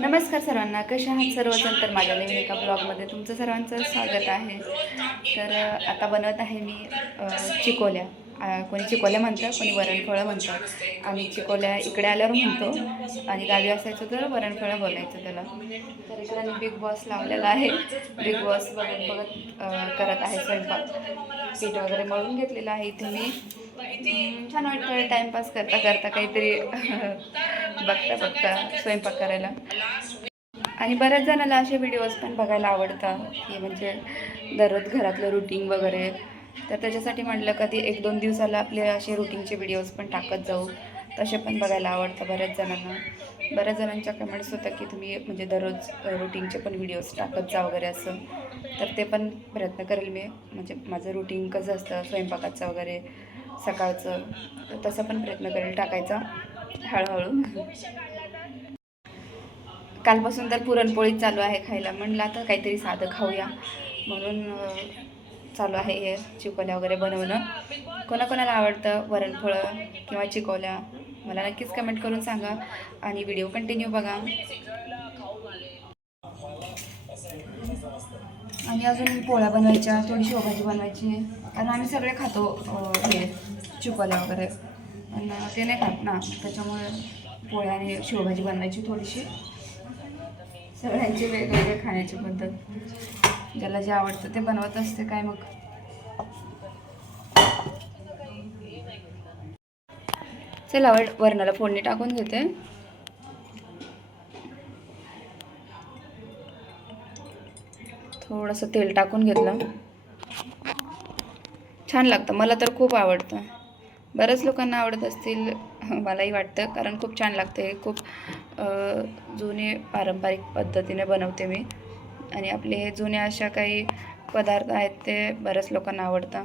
नमस्कार सर्वांना, कशा आहात सर्वजण? तर माझ्या नवीन एका ब्लॉगमध्ये तुमचं सर्वांचं स्वागत आहे. तर आता बनवत आहे मी चिकोल्या. कोणी चिकोल्या म्हणतं, कोणी वरणफळं म्हणतं. आम्ही चिकोल्या इकडे आल्यावर म्हणतो आणि गावी असायचं तर वरणफळं बोलायचं त्याला. तर इकडे मी बिग बॉस लावलेला आहे. बिग बॉस बघत बघत करत आहे स्वयंपाक. पीठ वगैरे मळून घेतलेलं आहे इथे मी. छान वाटतं टाईमपास करता करता काहीतरी बघता बघता स्वयंपाक करायला. आणि बऱ्याच जणाला असे व्हिडिओज पण बघायला आवडतात की म्हणजे दररोज घरातलं रुटीन वगैरे. तर त्याच्यासाठी म्हटलं कधी 1-2 दिवसाला आपले असे रुटीनचे व्हिडिओज पण टाकत जाऊ. तसे पण बघायला आवडतं बऱ्याच जणांना. बऱ्याच जणांच्या कमेंट्स होत्या की तुम्ही म्हणजे दररोज रुटीनचे पण व्हिडिओज टाकत जा वगैरे असं. तर ते पण प्रयत्न करेल मी. म्हणजे माझं रुटीन कसं असतं स्वयंपाकाचं वगैरे सकाळचं, तर तसं पण प्रयत्न करेल टाकायचा हळूहळू. कालपासून तर पुरणपोळीच चालू आहे खायला. म्हणलं आता काहीतरी साधं खाऊया म्हणून चालू आहे हे चिकोल्या वगैरे बनवणं. कोणाकोणाला आवडतं वरणफळं किंवा चिकोल्या मला नक्कीच कमेंट करून सांगा आणि व्हिडिओ कंटिन्यू बघा. आणि अजून पोळ्या बनवायच्या, थोडी शेवभाजी बनवायची, कारण आम्ही सगळे खातो हे चिकोल्या वगैरे. पण ते नाही खात ना, त्याच्यामुळे पोळ्या आणि शेवभाजी बनवायची थोडीशी. सगळ्यांची वेगवेगळे खाण्याची पद्धत, ज्याला जे आवडतं ते बनवत असते काय मग. चला वरणाला फोडणी टाकून घेते. थोडंसं तेल टाकून घेतलं. छान लागतं, मला तर खूप आवडतं. बऱ्याच लोकांना आवडत असतील, मलाही वाटतं, कारण खूप छान लागते. हे खूप जुने पारंपरिक पद्धतीने बनवते मी आणि आपले हे जुने अशा काही पदार्थ आहेत ते बऱ्याच लोकांना आवडतात.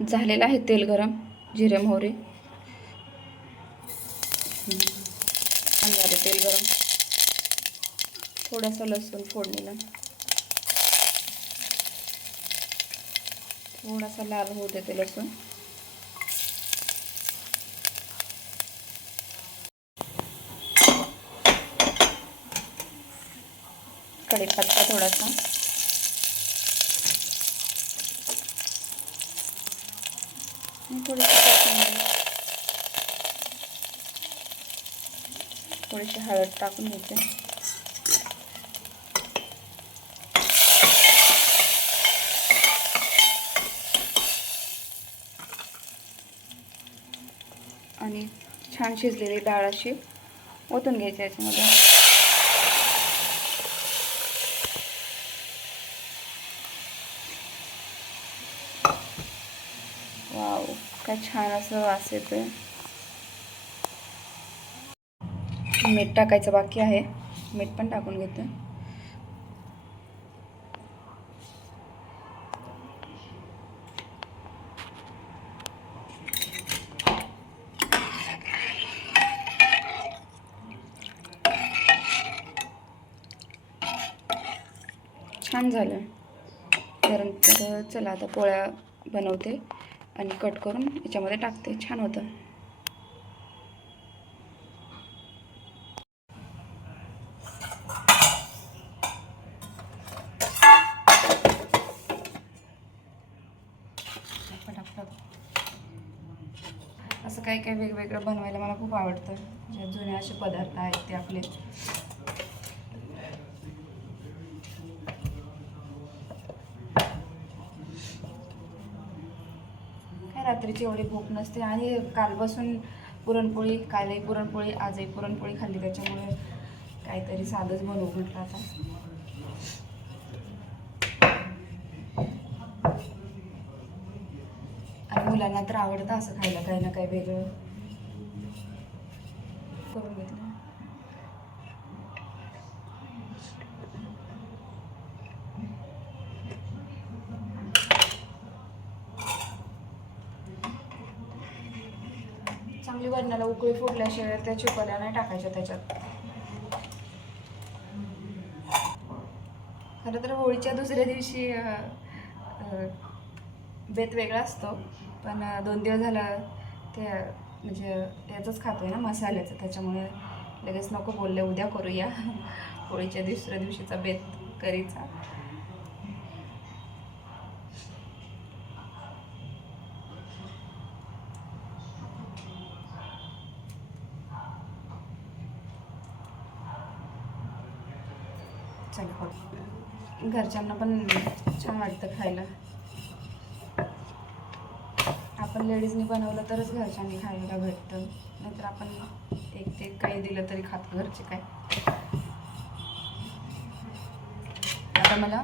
झालेलं आहे तेल गरम, जिरे मोहरी छान झाले तेल गरम. थोडासा लसूण फोडणीला, थोडासा लाल होऊ देते लसूण. कढीपत्ता थोडासा, थोडीशी हळद टाकून घ्यायची. आणि छान शिजलेली डाळ अशी ओतून घ्यायची याच्यामध्ये. वाव, काय छान असं वास येतोय. मीठ टाकायचं बाकी आहे, मीठ पण टाकून घेते. छान झालं. त्यानंतर चला आता पोळ्या बनवते आणि कट करून याच्यामध्ये टाकते. छान होतं. असं काही काही वेगवेगळं बनवायला मला खूप आवडतं. जे जुने असे पदार्थ आहेत ते आपले. काय रात्रीची एवढी भूक नसते आणि कालपासून पुरणपोळी, कालही पुरणपोळी, आजही पुरणपोळी खाल्ली, त्याच्यामुळे काहीतरी साधंच बनवू म्हटलं आता. आणि मुलांना तर आवडतं असं खायला काही ना काही वेगळं करून घेतलं. चांगली वरणाला उकळी फुटल्याशिवाय त्या चिकोल्या नाही टाकायच्या त्याच्यात. खरं तर होळीच्या दुसऱ्या दिवशी बेत वेगळा असतो, पण 2 दिवस झालं ते म्हणजे याचंच खातो आहे ना, मसाल्याचं, त्याच्यामुळे लगेच नको बोलले, उद्या करूया होळीच्या दुसऱ्या दिवशीचा बेत करीचा. चला, घरच्यांना पण छान वाटतं खायला. आपण लेडीजनी बनवलं तरच घरच्यांनी खायला भेटतं, नाहीतर आपण एक ते काही दिलं तरी खातो घरचे काय. आता मला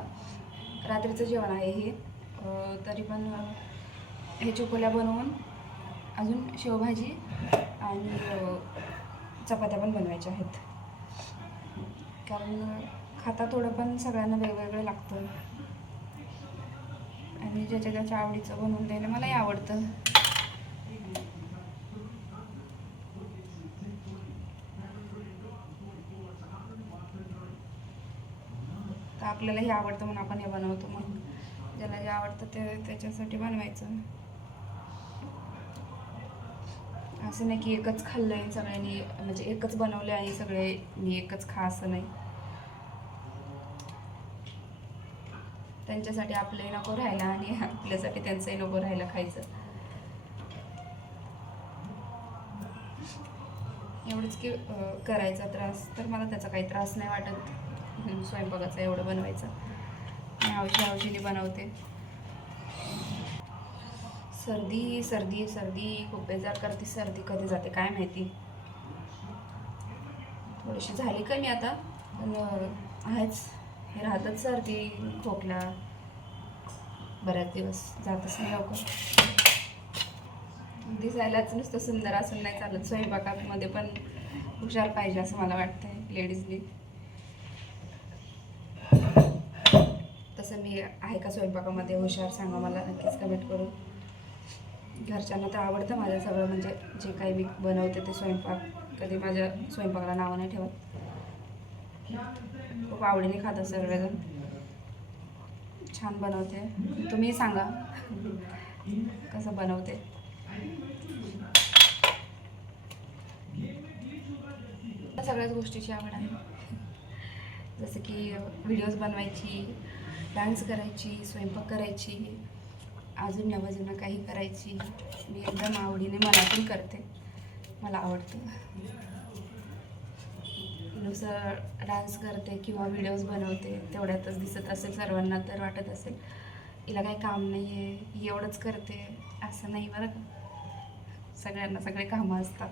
रात्रीचं जेवण आहे हे, तरी पण हे चिकोल्या बनवून अजून शेवभाजी आणि चपात्या पण बनवायच्या आहेत, कारण खाता थोडं पण सगळ्यांना वेगवेगळं लागतं आणि ज्याच्या ज्याच्या आवडीचं बनवून द्यायला मलाही आवडतं. तर आपल्यालाही आवडतं म्हणून आपण हे बनवतो, मग ज्याला जे आवडतं ते त्याच्यासाठी बनवायचं. असं नाही की एकच खाल्लं आहे सगळ्यांनी, म्हणजे एकच बनवलं आणि सगळ्यांनी एकच खा असं नाही. त्यांच्यासाठी आपलंही नको राहायला आणि आपल्यासाठी त्यांचंही नको राहायला खायचं. एवढंच की करायचा त्रास तर मला त्याचा काही त्रास नाही वाटत स्वयंपाकाचा एवढं बनवायचं. मी हौशीने बनवते. सर्दी सर्दी सर्दी खूप बेजार करते. सर्दी कधी जाते काय माहिती. थोडीशी झाली कमी आता, पण आहेच, हे राहतच सर्दी खोकला बऱ्याच दिवस, जातच नाही लवकर. दिसायलाच नुसतं सुंदर असून नाही चालत, स्वयंपाकामध्ये पण हुशार पाहिजे असं मला वाटतंय लेडीजनी. तसं मी आहे का स्वयंपाकामध्ये हुशार, सांगा मला नक्कीच कमेंट करून. घरच्यांना तर आवडतं माझं सगळं, म्हणजे जे काही मी बनवते ते स्वयंपाक, कधी माझ्या स्वयंपाकाला नावं नाही ठेवत, खूप आवडीने खातात सर्वजण. छान बनवते, तुम्ही सांगा कसं बनवते. सगळ्याच गोष्टीची आवड आहे, जसं की व्हिडिओज बनवायची, डान्स करायची, स्वयंपाक करायची, अजून नवं काही करायची. मी एकदम आवडीने मनातून करते, मला आवडतं. नुसतं डान्स करते किंवा व्हिडिओज बनवते तेवढ्यातच दिसत असेल सर्वांना, तर वाटत असेल हिला काही काम नाही आहे, ही एवढंच करते, असं नाही बरं का. सगळ्यांना सगळे कामं असतात.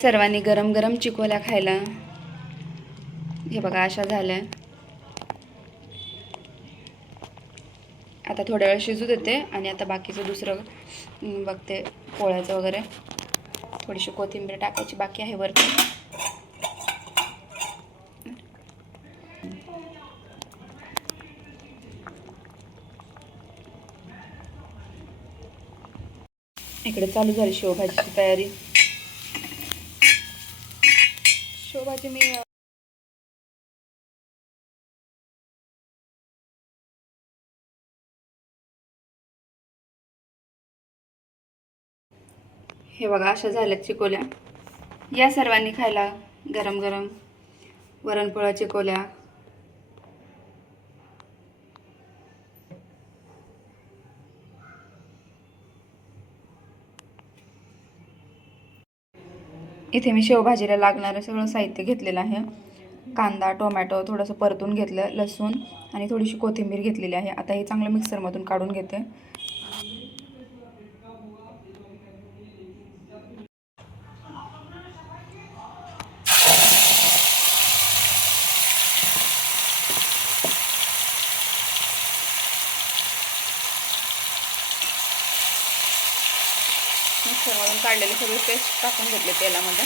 सर्वांनी गरम गरम चिकोल्या खायला. हे बघा अशा झाल्या. आता थोड्या वेळ शिजू देते आणि आता बाकीचं दुसरं बघते, पोळ्याचं वगैरे. थोडीशी कोथिंबीर टाकायची बाकी आहे वरती. इकडे चालू झाली शेवभाजीची तयारी. शेवभाजी मी हे बघा अशा झाल्यात चिकोल्या. या सर्वांनी खायला गरम गरम वरणपोळ्या चिकोल्या. इथे मी शेवभाजीला लागणारं सगळं साहित्य घेतलेलं आहे. कांदा, टोमॅटो थोडंसं परतून घेतलं, लसूण आणि थोडीशी कोथिंबीर घेतलेली आहे. आता हे चांगलं मिक्सरमधून काढून घेते. मिक्सरमधून काढलेले सगळे पेस्ट टाकून घेतले तेलामध्ये.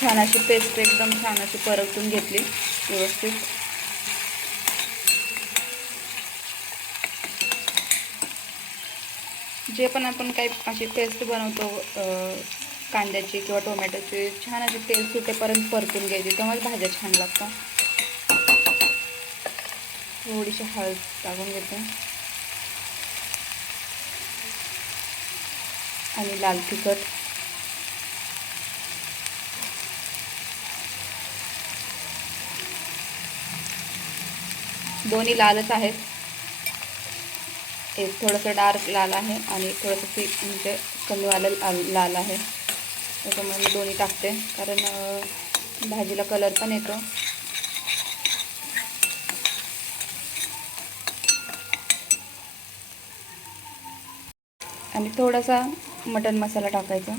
छान अशी पेस्ट एकदम छान अशी परतून घेतली व्यवस्थित. जे पण आपण काही अशी पेस्ट बनवतो कांद्याची किंवा टोमॅटोची छान असे तेल सुटेपर्यंत परतून घ्यायची, तेव्हाच भाज्या छान लागतात. थोडीशी हळद टाकून घेते आणि लाल तिखट. दोन्ही लालच आहेत, एक थोडंसं डार्क लाल आहे आणि थोडंसं म्हणजे कमीवालं लाल आहे. त्याच्यामुळे मी दोन्ही टाकते, कारण भाजीला कलर पण येतो. आणि थोडासा मटण मसाला टाकायचा.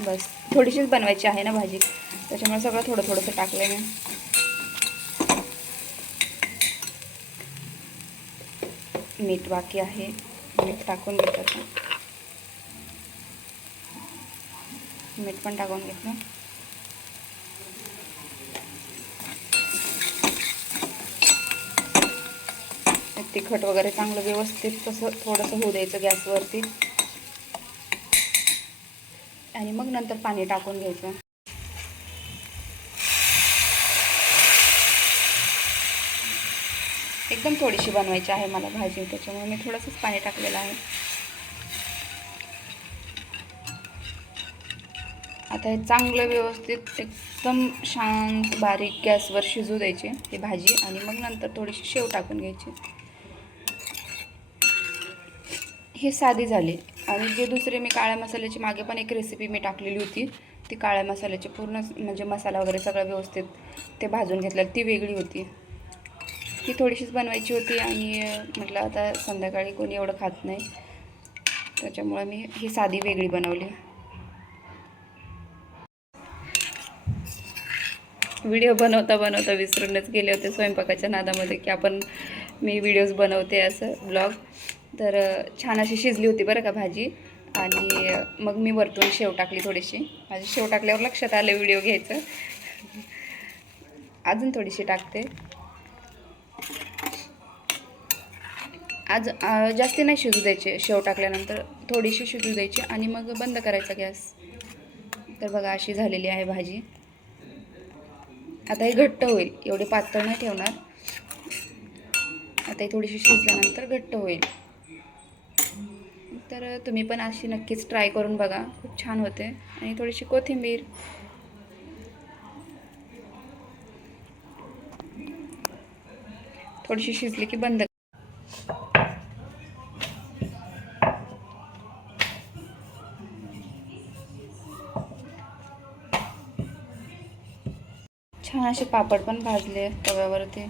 बस, थोडीशीच बनवायची आहे ना भाजी, त्याच्यामुळे सगळं थोडं थोडंसं टाकलं मी. मीठ बाकी आहे, मीठ टाकून घेतात. मीठ पण टाकून घेतलं. तिखट वगैरे चांगलं व्यवस्थित तसं थोडंसं होऊ द्यायचं गॅसवरती आणि मग नंतर पाणी टाकून घ्यायचं. एकदम थोडीशी बनवायची आहे मला भाजी, त्याच्यामुळे मी थोडंसंच पाणी टाकलेलं आहे. आता हे चांगलं व्यवस्थित एकदम शांत बारीक गॅसवर शिजू द्यायची ही भाजी आणि मग नंतर थोडीशी शेव टाकून घ्यायची. हे साधी झाली. आणि जे दुसरे मी काळ्या मसाल्याची मागे पण एक रेसिपी मी टाकलेली होती, ती काळ्या मसाल्याची पूर्ण म्हणजे मसाला वगैरे सगळं व्यवस्थित ते भाजून घेतलेलं, ती वेगळी होती. ती थोडीशीच बनवायची होती आणि म्हटलं आता संध्याकाळी कोणी एवढं खात नाही, त्याच्यामुळे मी ही साधी वेगळी बनवली. व्हिडिओ बनवता बनवता विसरूनच गेले होते स्वयंपाकाच्या नादामध्ये की मी व्हिडिओज बनवते असं ब्लॉग. तर छान अशी शिजली होती बरं का भाजी. आणि मग मी वरतून शेव टाकली थोडीशी. माझी शेव टाकल्यावर लक्षात आलं व्हिडिओ घ्यायचं. अजून थोडीशी टाकते. जास्ती नाही शिजू द्यायची, शेव टाकल्यानंतर थोडीशी शिजू द्यायची आणि मग बंद करायचा गॅस. तर बघा अशी झालेली आहे भाजी. आता ही घट्ट होईल, एवढी पातळ नाही ठेवणार. आता ही थोडीशी शिजल्यानंतर घट्ट होईल. तर तुम्ही पण अशी नक्कीच ट्राय करून बघा, खूप छान होते. आणि थोडीशी कोथिंबीर. थोडीशी शिजली की बंद. छान असे पापड पण भाजले तव्यावरती.